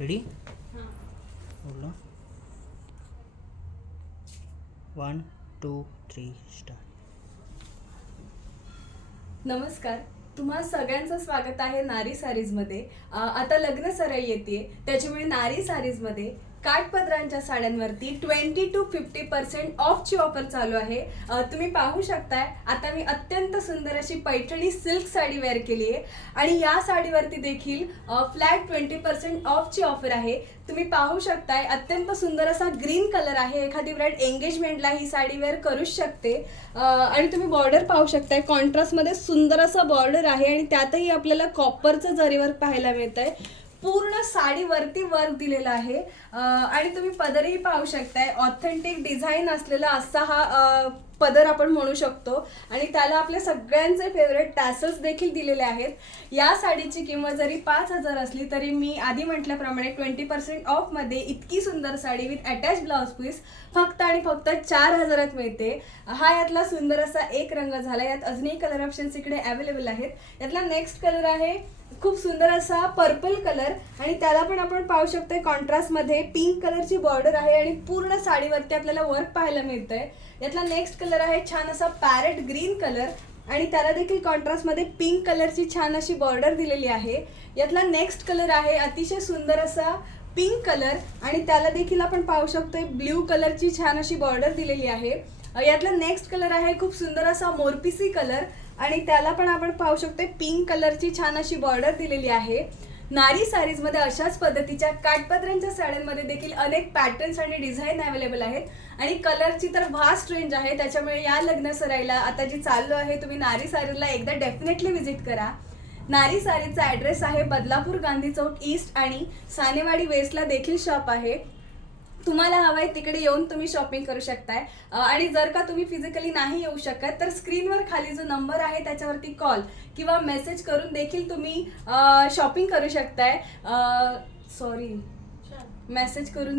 Ready बोलो one two three start नमस्कार. तुम्हा सगळ्यांचं स्वागत आहे नारी सारीजमध्ये. आता लग्न सराई येते त्याच्यामुळे नारी सारीजमध्ये काठपदरांच्या साड्यांवरती ट्वेंटी टू फिफ्टी पर्सेंट ऑफची ऑफर चालू आहे. तुम्ही पाहू शकताय आता मी अत्यंत सुंदर अशी पैठणी सिल्क साडी वेअर केली आहे. आणि या साडीवरती देखील फ्लॅट ट्वेंटी पर्सेंट ऑफची ऑफर आहे. तुम्ही पाहू शकताय अत्यंत सुंदर असा ग्रीन कलर आहे. एखादी ब्रँड एंगेजमेंटला ही साडी वेअर करूच शकते. आणि तुम्ही बॉर्डर पाहू शकताय कॉन्ट्रास्टमध्ये सुंदर असा बॉर्डर आहे. आणि त्यातही आपल्याला कॉपरचं जरीवर पाहायला मिळत आहे पूर्ण साडीवरती वर्क दिलेला आहे. आणि तुम्ही पदरही पाहू शकताय. ऑथेंटिक डिझाईन असलेला असा हा पदर आपण म्हणू शकतो. आणि त्याला आपल्या सगळ्यांचे फेवरेट टॅसल्स देखील दिलेले आहेत. या साडीची किंमत जरी पाच हजार असली तरी मी आधी म्हटल्याप्रमाणे ट्वेंटी पर्सेंट ऑफमध्ये इतकी सुंदर साडी विथ अटॅच ब्लाउज पीस फक्त आणि फक्त चार हजारात मिळते. हा यातला सुंदर असा एक रंग झाला. यात अजूनही कलर ऑप्शन्स इकडे अवेलेबल आहेत. यातला नेक्स्ट कलर आहे खूप सुंदर असा पर्पल कलर आणि त्याला पण आपण पाहू शकतोय कॉन्ट्रास्टमध्ये पिंक कलरची बॉर्डर आहे आणि पूर्ण साडीवरती आपल्याला वर्क पाहायला मिळतंय. यातला नेक्स्ट कलर आहे छान असा पॅरेट ग्रीन कलर आणि त्याला देखील कॉन्ट्रास्टमध्ये पिंक कलरची छान अशी बॉर्डर दिलेली आहे. यातला नेक्स्ट कलर आहे अतिशय सुंदर असा पिंक कलर आणि त्याला देखील आपण पाहू शकतोय ब्ल्यू कलरची छान अशी बॉर्डर दिलेली आहे. यातला नेक्स्ट कलर आहे खूप सुंदर असा मोरपिसी कलर आणि त्याला पण आपण पाहू शकतोय पिंक कलरची छान अशी बॉर्डर दिलेली आहे. नारी साडीजमध्ये अशाच पद्धतीच्या काटपत्र्यांच्या साड्यांमध्ये देखील अनेक पॅटर्न्स आणि डिझाईन अवेलेबल आहेत. आणि कलरची तर व्हास्ट रेंज आहे. त्याच्यामुळे या लग्न सराईला आता जी चाललो आहे तुम्ही नारी सारीला एकदा डेफिनेटली व्हिजिट करा. नारी सारीचा ॲड्रेस आहे बदलापूर गांधी चौक ईस्ट आणि सानेवाडी वेस्टला देखील शॉप आहे. तुम्हाला हवंय तिकडे येऊन तुम्ही शॉपिंग करू शकताय. आणि जर का तुम्ही फिजिकली नाही येऊ शकत तर स्क्रीनवर खाली जो नंबर आहे त्याच्यावरती कॉल किंवा मेसेज करून देखील तुम्ही शॉपिंग करू शकताय. सॉरी मेसेज करून